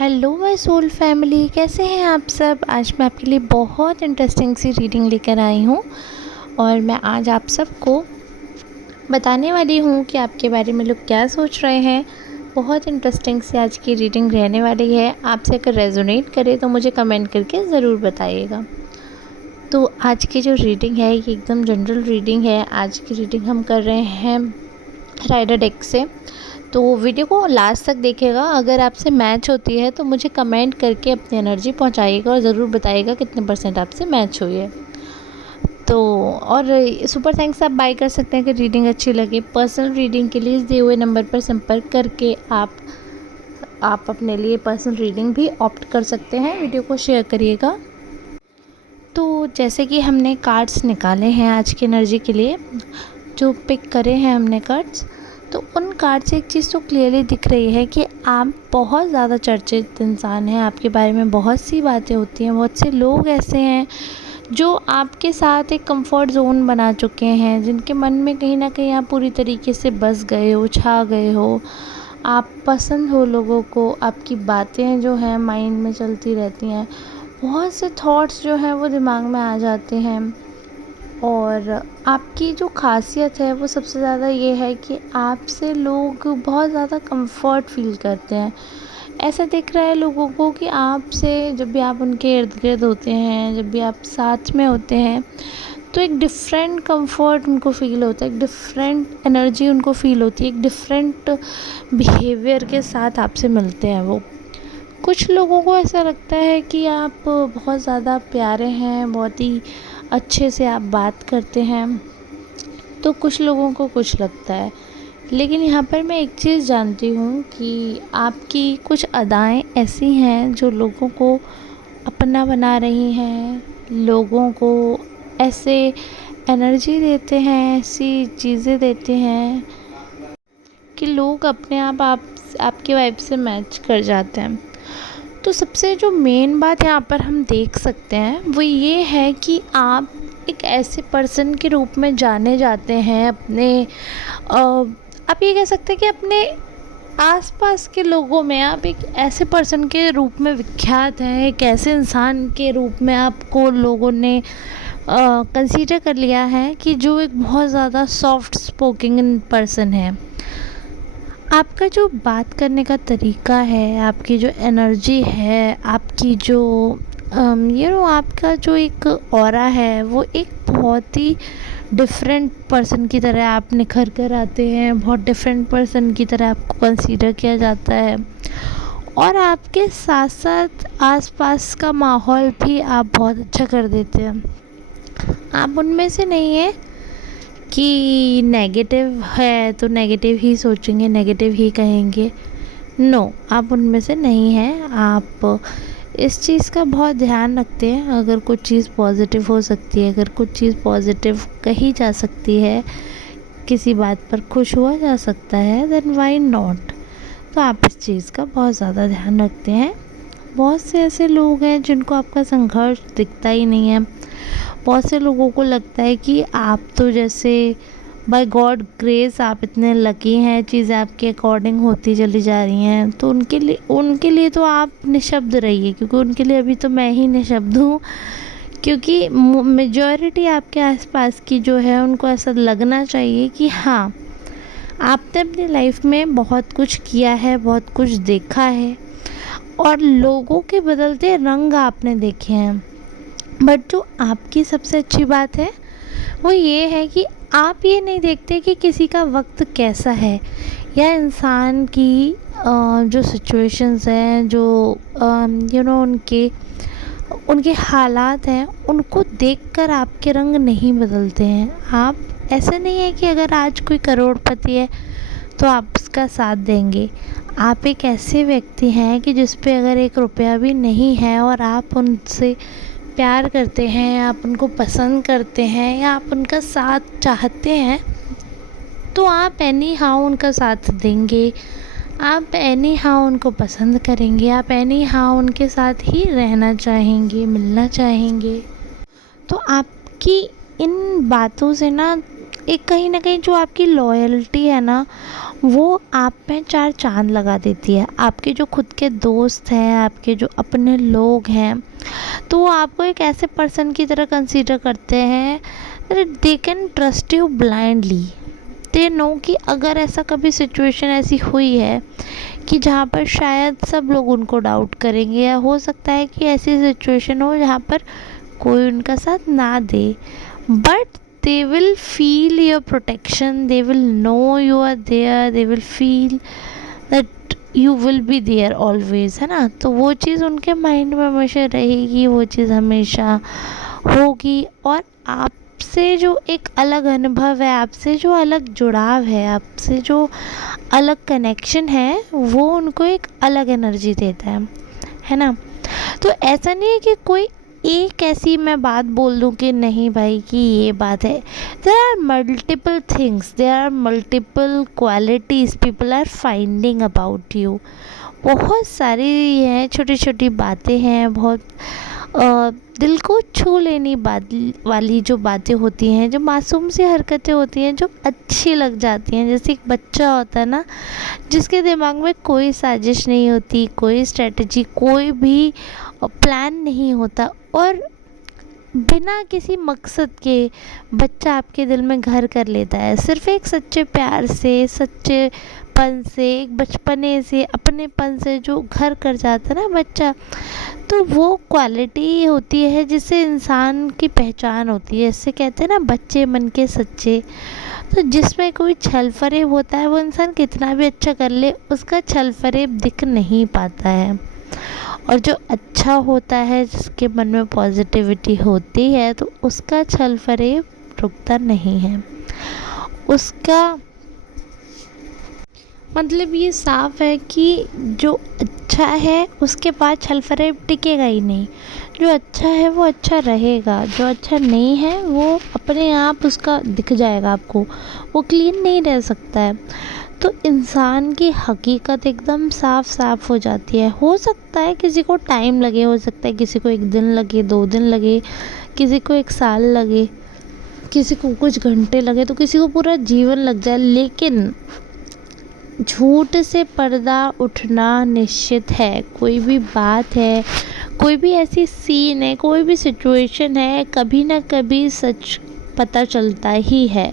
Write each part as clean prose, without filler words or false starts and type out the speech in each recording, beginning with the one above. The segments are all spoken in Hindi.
हेलो माय सोल फैमिली, कैसे हैं आप सब। आज मैं आपके लिए बहुत इंटरेस्टिंग सी रीडिंग लेकर आई हूँ और मैं आज आप सबको बताने वाली हूँ कि आपके बारे में लोग क्या सोच रहे हैं। बहुत इंटरेस्टिंग सी आज की रीडिंग रहने वाली है। आपसे अगर रेजोनेट करे तो मुझे कमेंट करके ज़रूर बताइएगा। तो आज की जो रीडिंग है ये एकदम जनरल रीडिंग है। आज की रीडिंग हम कर रहे हैं राइडर डेक से। तो वीडियो को लास्ट तक देखिएगा। अगर आपसे मैच होती है तो मुझे कमेंट करके अपनी एनर्जी पहुंचाइएगा और ज़रूर बताइएगा कितने परसेंट आपसे मैच हुई है। तो और सुपर थैंक्स आप बाय कर सकते हैं कि रीडिंग अच्छी लगे। पर्सनल रीडिंग के लिए इस दिए हुए नंबर पर संपर्क करके आप अपने लिए पर्सनल रीडिंग भी ऑप्ट कर सकते हैं। वीडियो को शेयर करिएगा। तो जैसे कि हमने कार्ड्स निकाले हैं आज की एनर्जी के लिए, जो पिक करे हैं हमने कार्ड्स, तो उन कार्ड से एक चीज़ तो क्लियरली दिख रही है कि आप बहुत ज़्यादा चर्चित इंसान हैं। आपके बारे में बहुत सी बातें होती हैं। बहुत से लोग ऐसे हैं जो आपके साथ एक कंफर्ट ज़ोन बना चुके हैं, जिनके मन में कहीं ना कहीं आप पूरी तरीके से बस गए हो, छा गए हो। आप पसंद हो लोगों को। आपकी बातें जो हैं माइंड में चलती रहती हैं। बहुत से थॉट्स जो हैं वो दिमाग में आ जाते हैं। और आपकी जो ख़ासियत है वो सबसे ज़्यादा ये है कि आपसे लोग बहुत ज़्यादा कंफर्ट फ़ील करते हैं। ऐसा दिख रहा है लोगों को कि आपसे जब भी आप उनके इर्द गिर्द होते हैं, जब भी आप साथ में होते हैं, तो एक डिफरेंट कंफर्ट उनको फ़ील होता है, एक डिफरेंट एनर्जी उनको फ़ील होती है, एक डिफरेंट बिहेवियर के साथ आपसे मिलते हैं वो। कुछ लोगों को ऐसा लगता है कि आप बहुत ज़्यादा प्यारे हैं, बहुत ही अच्छे से आप बात करते हैं, तो कुछ लोगों को कुछ लगता है। लेकिन यहाँ पर मैं एक चीज़ जानती हूँ कि आपकी कुछ अदाएँ ऐसी हैं जो लोगों को अपना बना रही हैं, लोगों को ऐसे एनर्जी देते हैं, ऐसी चीज़ें देते हैं कि लोग अपने आप आपके वाइब से मैच कर जाते हैं। तो सबसे जो मेन बात यहाँ पर हम देख सकते हैं वो ये है कि आप एक ऐसे पर्सन के रूप में जाने जाते हैं आप ये कह सकते हैं कि अपने आसपास के लोगों में आप एक ऐसे पर्सन के रूप में विख्यात हैं। एक ऐसे इंसान के रूप में आपको लोगों ने कंसीडर कर लिया है कि जो एक बहुत ज़्यादा सॉफ्ट स्पोकिंग पर्सन है। आपका जो बात करने का तरीका है, आपकी जो एनर्जी है, आपकी जो आपका जो एक ऑरा है, वो एक बहुत ही डिफरेंट पर्सन की तरह आप निखर कर आते हैं। बहुत डिफरेंट पर्सन की तरह आपको कंसीडर किया जाता है। और आपके साथ साथ आसपास का माहौल भी आप बहुत अच्छा कर देते हैं। आप उनमें से नहीं हैं कि नेगेटिव है तो नेगेटिव ही सोचेंगे, नेगेटिव ही कहेंगे। नो, आप उनमें से नहीं हैं। आप इस चीज़ का बहुत ध्यान रखते हैं। अगर कुछ चीज़ पॉजिटिव हो सकती है, अगर कुछ चीज़ पॉजिटिव कही जा सकती है, किसी बात पर खुश हुआ जा सकता है, देन व्हाई नॉट। तो आप इस चीज़ का बहुत ज़्यादा ध्यान रखते हैं। बहुत से ऐसे लोग हैं जिनको आपका संघर्ष दिखता ही नहीं है। बहुत से लोगों को लगता है कि आप तो जैसे बाय गॉड ग्रेस आप इतने लकी हैं, चीज़ें आपके अकॉर्डिंग होती चली जा रही हैं। तो उनके लिए तो आप निशब्द रहिए, क्योंकि उनके लिए अभी तो मैं ही निशब्द हूँ। क्योंकि मेजॉरिटी आपके आसपास की जो है उनको ऐसा लगना चाहिए कि हाँ, आपने अपनी लाइफ में बहुत कुछ किया है, बहुत कुछ देखा है और लोगों के बदलते रंग आपने देखे हैं। बट जो आपकी सबसे अच्छी बात है वो ये है कि आप ये नहीं देखते कि किसी का वक्त कैसा है, या इंसान की जो सिचुएशंस हैं, जो उनके हालात हैं, उनको देखकर आपके रंग नहीं बदलते हैं। आप ऐसा नहीं है कि अगर आज कोई करोड़पति है तो आप उसका साथ देंगे। आप एक ऐसे व्यक्ति हैं कि जिस पे अगर 1 रुपया भी नहीं है और आप उनसे प्यार करते हैं, आप उनको पसंद करते हैं, या आप उनका साथ चाहते हैं, तो आप एनी हाउ उनका साथ देंगे। आप एनी हाउ उनको पसंद करेंगे। आप एनी हाउ उनके साथ ही रहना चाहेंगे, मिलना चाहेंगे। तो आपकी इन बातों से ना एक कहीं ना कहीं जो आपकी लॉयल्टी है ना, वो आप में चार चांद लगा देती है। आपके जो खुद के दोस्त हैं, आपके जो अपने लोग हैं, तो वो आपको एक ऐसे पर्सन की तरह कंसीडर करते हैं, they can trust you blindly. They know कि अगर ऐसा कभी सिचुएशन ऐसी हुई है कि जहाँ पर शायद सब लोग उनको डाउट करेंगे, या हो सकता है कि ऐसी सिचुएशन हो जहाँ पर कोई उनका साथ ना दे, but they will feel your protection, they will know you are there, they will feel that you will be there always, है ना। तो वो चीज़ उनके माइंड में हमेशा रहेगी, वो चीज़ हमेशा होगी। और आपसे जो एक अलग अनुभव है, आपसे जो अलग जुड़ाव है, आपसे जो अलग कनेक्शन है, वो उनको एक अलग एनर्जी देता है ना। तो ऐसा नहीं है कि कोई एक ऐसी मैं बात बोल दूं कि नहीं भाई कि ये बात है। There are multiple things, there are multiple qualities people are finding about you. बहुत सारी हैं, छोटी छोटी बातें हैं, बहुत दिल को छू लेनी बात वाली जो बातें होती हैं, जो मासूम सी हरकतें होती हैं, जो अच्छी लग जाती हैं। जैसे एक बच्चा होता है ना, जिसके दिमाग में कोई साजिश नहीं होती, कोई स्ट्रेटजी, कोई भी प्लान नहीं होता, और बिना किसी मकसद के बच्चा आपके दिल में घर कर लेता है, सिर्फ एक सच्चे प्यार से, सच्चेपन से, एक बचपने से, अपनेपन से जो घर कर जाता है ना बच्चा। तो वो क्वालिटी होती है जिससे इंसान की पहचान होती है। इससे कहते हैं ना, बच्चे मन के सच्चे। तो जिसमें कोई छल फरेब होता है, वो इंसान कितना भी अच्छा कर ले, उसका छल फरेब दिख नहीं पाता है। और जो अच्छा होता है, जिसके मन में पॉजिटिविटी होती है, तो उसका छल फरेब रुकता नहीं है। उसका मतलब ये साफ है कि जो अच्छा है उसके बाद छल फरेब टिकेगा ही नहीं। जो अच्छा है वो अच्छा रहेगा, जो अच्छा नहीं है वो अपने आप उसका दिख जाएगा आपको, वो क्लीन नहीं रह सकता है। तो इंसान की हकीकत एकदम साफ साफ हो जाती है। हो सकता है किसी को टाइम लगे, हो सकता है किसी को 1 दिन लगे, 2 दिन लगे, किसी को 1 साल लगे, किसी को कुछ घंटे लगे, तो किसी को पूरा जीवन लग जाए, लेकिन झूठ से पर्दा उठना निश्चित है। कोई भी बात है, कोई भी ऐसी सीन है, कोई भी सिचुएशन है, कभी ना कभी सच पता चलता ही है।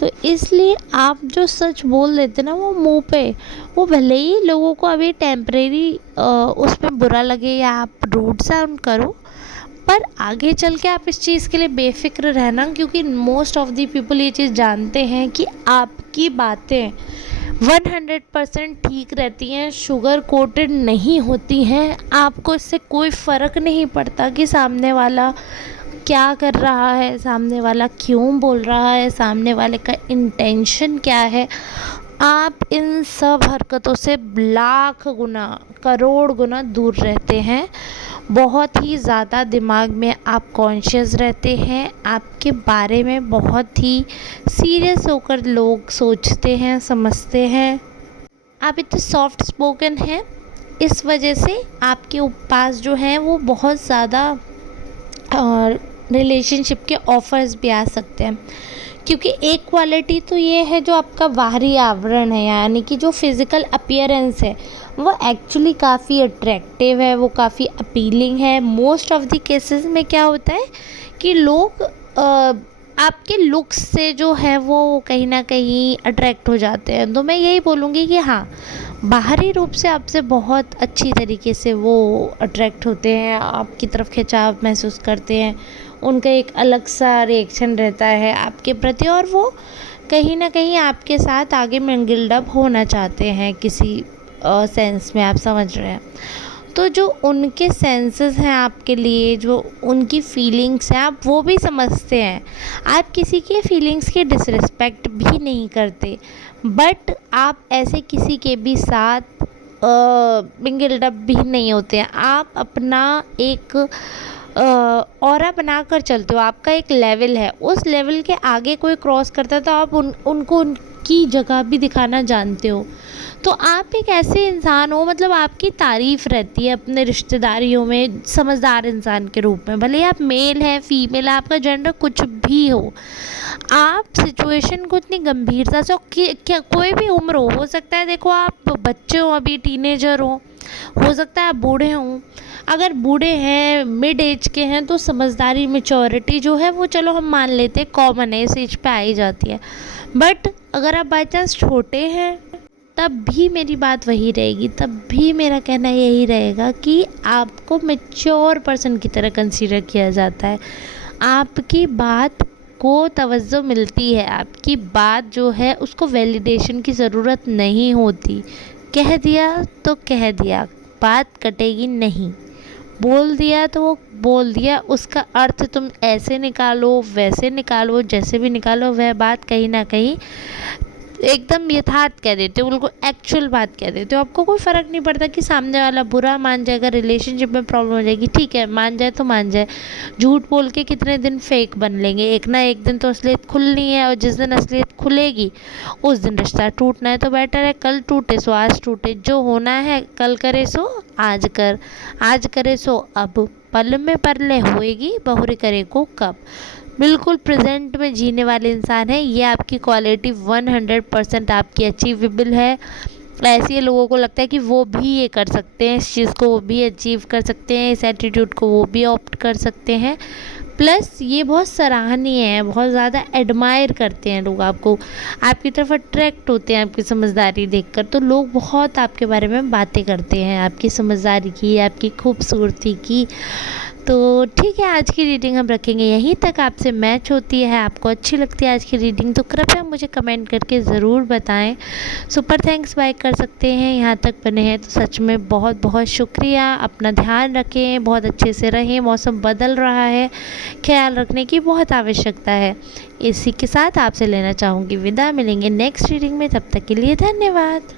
तो इसलिए आप जो सच बोल देते ना, वो मुंह पे, वो भले ही लोगों को अभी टेम्परेरी उसमें बुरा लगे या आप रूड साउंड करो, पर आगे चल के आप इस चीज़ के लिए बेफिक्र रहना, क्योंकि मोस्ट ऑफ द पीपल ये चीज़ जानते हैं कि आपकी बातें 100% ठीक रहती हैं, शुगर कोटेड नहीं होती हैं। आपको इससे कोई फ़र्क नहीं पड़ता कि सामने वाला क्या कर रहा है, सामने वाला क्यों बोल रहा है, सामने वाले का इंटेंशन क्या है। आप इन सब हरकतों से लाख गुना, करोड़ गुना दूर रहते हैं। बहुत ही ज़्यादा दिमाग में आप कॉन्शियस रहते हैं, आपके बारे में बहुत ही सीरियस होकर लोग सोचते हैं, समझते हैं। आप इतने सॉफ्ट स्पोकन हैं, इस वजह से आपके पास जो हैं वो बहुत ज़्यादा रिलेशनशिप के ऑफ़र्स भी आ सकते हैं। क्योंकि एक क्वालिटी तो ये है, जो आपका बाहरी आवरण है, यानी कि जो फिज़िकल अपीयरेंस है, वो एक्चुअली काफ़ी अट्रैक्टिव है, वो काफ़ी अपीलिंग है। मोस्ट ऑफ द केसेस में क्या होता है कि लोग आपके लुक्स से जो है वो कहीं ना कहीं अट्रैक्ट हो जाते हैं। तो मैं यही बोलूँगी कि हाँ, बाहरी रूप से आपसे बहुत अच्छी तरीके से वो अट्रैक्ट होते हैं, आपकी तरफ खिंचाव महसूस करते हैं, उनका एक अलग सा रिएक्शन रहता है आपके प्रति, और वो कहीं ना कहीं आपके साथ आगे मिंगल्ड अप होना चाहते हैं किसी सेंस में, आप समझ रहे हैं। तो जो उनके सेंसेस हैं आपके लिए, जो उनकी फीलिंग्स हैं, आप वो भी समझते हैं। आप किसी के फीलिंग्स की डिसरिस्पेक्ट भी नहीं करते, बट आप ऐसे किसी के भी साथ मिंगल्ड अप भी नहीं होते हैं। आप अपना एक ऑरा बनाकर चलते हो, आपका एक लेवल है, उस लेवल के आगे कोई क्रॉस करता है तो आप उनको की जगह भी दिखाना जानते हो। तो आप एक ऐसे इंसान हो, मतलब आपकी तारीफ़ रहती है अपने रिश्तेदारियों में समझदार इंसान के रूप में। भले आप मेल हैं, फीमेल है, आपका जेंडर कुछ भी हो, आप सिचुएशन को इतनी गंभीरता से, क्या कोई भी उम्र हो सकता है, देखो आप बच्चे हो, अभी टीनेजर हो सकता है आप बूढ़े हों। अगर बूढ़े हैं, मिड एज के हैं, तो समझदारी मैच्योरिटी जो है वो चलो हम मान लेते हैं, कॉमन है, इस एज पे आ ही जाती है। बट अगर आप बाई चांस छोटे हैं, तब भी मेरी बात वही रहेगी, तब भी मेरा कहना यही रहेगा कि आपको मैच्योर पर्सन की तरह कंसीडर किया जाता है। आपकी बात को तवज्जो मिलती है, आपकी बात जो है उसको वैलिडेशन की ज़रूरत नहीं होती। कह दिया तो कह दिया, बात कटेगी नहीं। बोल दिया तो वो बोल दिया, उसका अर्थ तुम ऐसे निकालो, वैसे निकालो, जैसे भी निकालो, वह बात कहीं ना कहीं एकदम यथार्थ कह देते हो, बिल्कुल एक्चुअल बात कह देते हो। आपको कोई फ़र्क नहीं पड़ता कि सामने वाला बुरा मान जाएगा, रिलेशनशिप में प्रॉब्लम हो जाएगी, ठीक है मान जाए तो मान जाए। झूठ बोल के कितने दिन फेक बन लेंगे, एक ना एक दिन तो असलियत खुलनी है, और जिस दिन असलियत खुलेगी उस दिन रिश्ता टूटना है तो बेटर है कल टूटे सो आज टूटे। जो होना है कल करे सो आज कर, आज करे सो अब, पल में परले होएगी बहुरी करे को कब। बिल्कुल प्रेजेंट में जीने वाले इंसान है, ये आपकी क्वालिटी 100% आपकी अचीवेबल है। ऐसे लोगों को लगता है कि वो भी ये कर सकते हैं, इस चीज़ को वो भी अचीव कर सकते हैं, इस एटीट्यूड को वो भी ऑप्ट कर सकते हैं। प्लस ये बहुत सराहनीय है, बहुत ज़्यादा एडमायर करते हैं लोग आपको, आपकी तरफ अट्रैक्ट होते हैं आपकी समझदारी देखकर। तो लोग बहुत आपके बारे में बातें करते हैं, आपकी समझदारी की, आपकी खूबसूरती की। तो ठीक है, आज की रीडिंग हम रखेंगे यहीं तक। आपसे मैच होती है, आपको अच्छी लगती है आज की रीडिंग, तो कृपया मुझे कमेंट करके ज़रूर बताएं। सुपर थैंक्स बाय कर सकते हैं, यहाँ तक बने हैं तो सच में बहुत बहुत शुक्रिया। अपना ध्यान रखें, बहुत अच्छे से रहें, मौसम बदल रहा है, ख्याल रखने की बहुत आवश्यकता है। इसी के साथ आपसे लेना चाहूँगी विदा, मिलेंगे नेक्स्ट रीडिंग में, तब तक के लिए धन्यवाद।